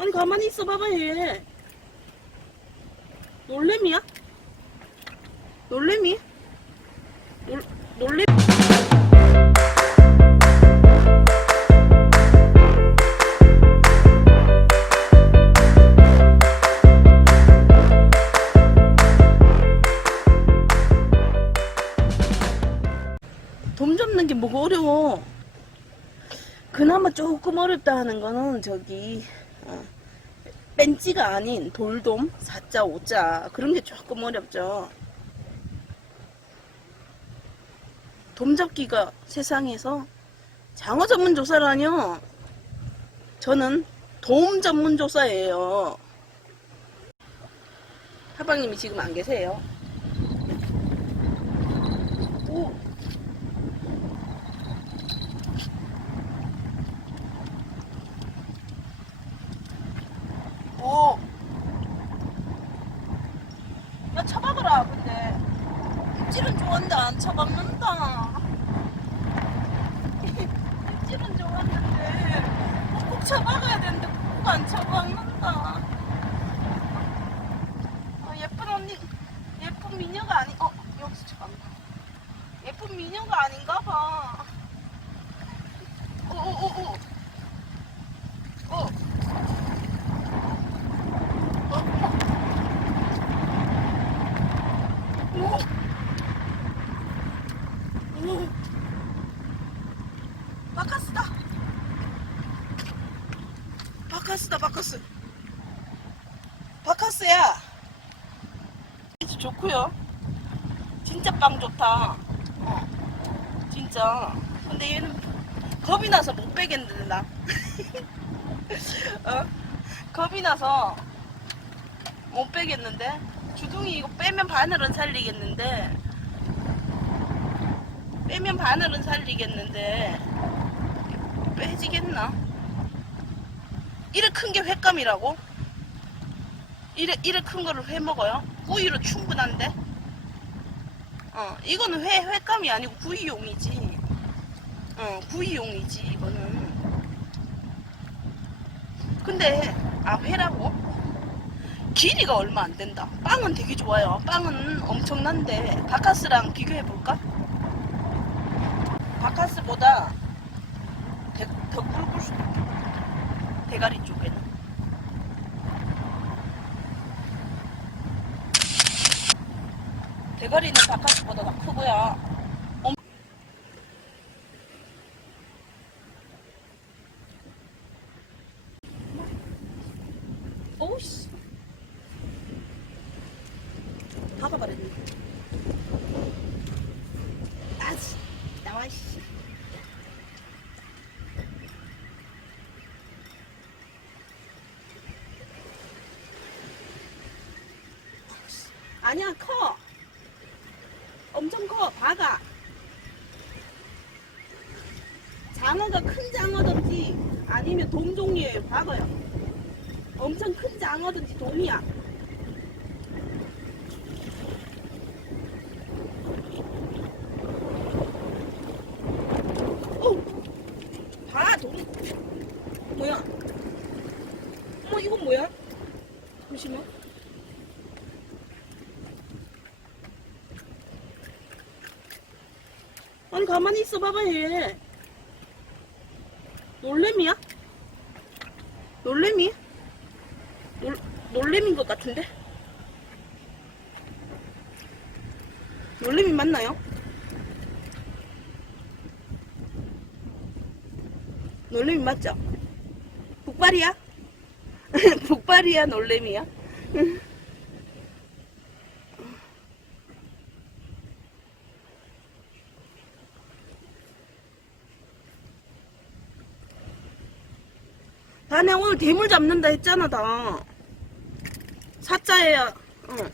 아니 가만히 있어 봐봐 얘 놀래미야? 놀래미? 놀, 놀래 돔 잡는 게 뭐가 어려워 그나마 조금 어렵다 하는 거는 저기 어, 벤치가 아닌 돌돔 4자 5자 그런 게 조금 어렵죠. 돔 잡기가 세상에서 장어 전문 조사라뇨. 저는 돔 전문 조사예요. 하방님이 지금 안 계세요? 오 오. 야, 쳐박으라, 근데. 입질은 좋은데 안 쳐박는다. 입질은 좋았는데. 꾹꾹 쳐박아야 되는데 꾹꾹 안 쳐박는다. 어, 예쁜 언니, 예쁜 미녀가 아니, 어, 여기서 쳐박는다. 예쁜 미녀가 아닌가 봐. 오, 오, 오, 오. 어. 오! 오! 바카스다! 바카스다, 바카스! 바카스야! 진짜 좋구요. 진짜 빵 좋다. 어, 진짜. 근데 얘는 겁이 나서 못 빼겠는데, 나. 어? 겁이 나서 못 빼겠는데? 주둥이 이거 빼면 바늘은 살리겠는데 빼면 바늘은 살리겠는데 빼지겠나? 이래 큰 게 횟감이라고? 이래 이래 큰 거를 회 먹어요? 구이로 충분한데? 어 이거는 회 횟감이 아니고 구이용이지. 어 구이용이지 이거는. 근데 아 회라고? 길이가 얼마 안 된다. 빵은 되게 좋아요. 빵은 엄청난데 바카스랑 비교해 볼까? 바카스보다 대, 더 굵을 수도 있겠다. 대가리 쪽에는. 대가리는 바카스보다 더 크고요. 엄- 오우씨. 박아버렸네. 아씨, 나와, 씨. 아니야, 커. 엄청 커, 박아. 장어가 큰 장어든지 아니면 돔 종류예요, 박아요. 엄청 큰 장어든지 돔이야. 어, 봐, 돈. 뭐야? 어머, 이건 뭐야? 잠시만. 아니, 가만히 있어 봐봐, 얘. 놀래미야? 놀래미? 놀, 놀래미인 것 같은데? 놀래미 맞나요? 놀래미 맞죠? 북발이야? 북발이야 놀래미야? 나내 오늘 대물 잡는다 했잖아 다 사자예요 응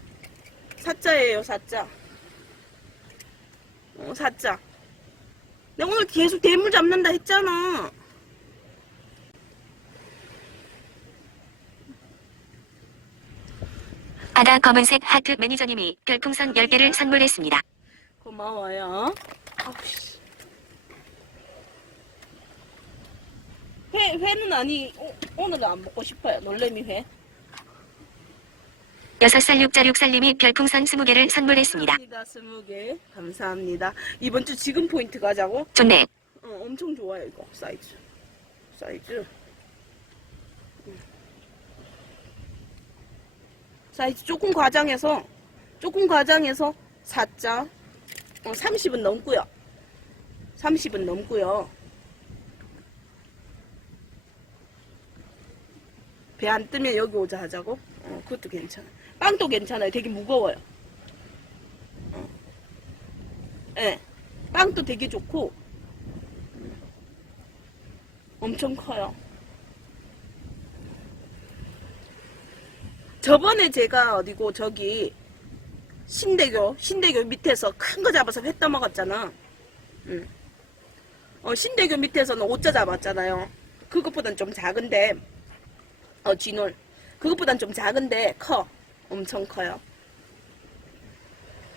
사자예요 사자 어 사자 내가 오늘 계속 대물 잡는다 했잖아 아다 검은색 하트 매니저님이 별풍선 10개를 선물했습니다. 고마워요. 아우씨. 회, 회는 아니, 오, 오늘은 안 먹고 싶어요. 놀래미 회. 6살 6자 6살님이 별풍선 20개를 선물했습니다. 감사합니다. 스무 개. 감사합니다. 이번 주 지금 포인트 가자고? 좋네. 어, 엄청 좋아요, 이거. 사이즈. 사이즈. 음. 사이즈 조금 과장해서, 조금 과장해서 4자. 어, 30은 넘고요. 30은 넘고요. 배 안 뜨면 여기 오자 하자고? 어, 그것도 괜찮아. 빵도 괜찮아요. 되게 무거워요. 어. 예. 빵도 되게 좋고, 엄청 커요. 저번에 제가 어디고 저기 신대교 신대교 밑에서 큰 거 잡아서 회 떠먹었잖아. 응. 어, 신대교 밑에서는 오자 잡았잖아요. 그것보단 좀 작은데 어 쥐놀 그것보단 좀 작은데 커 엄청 커요.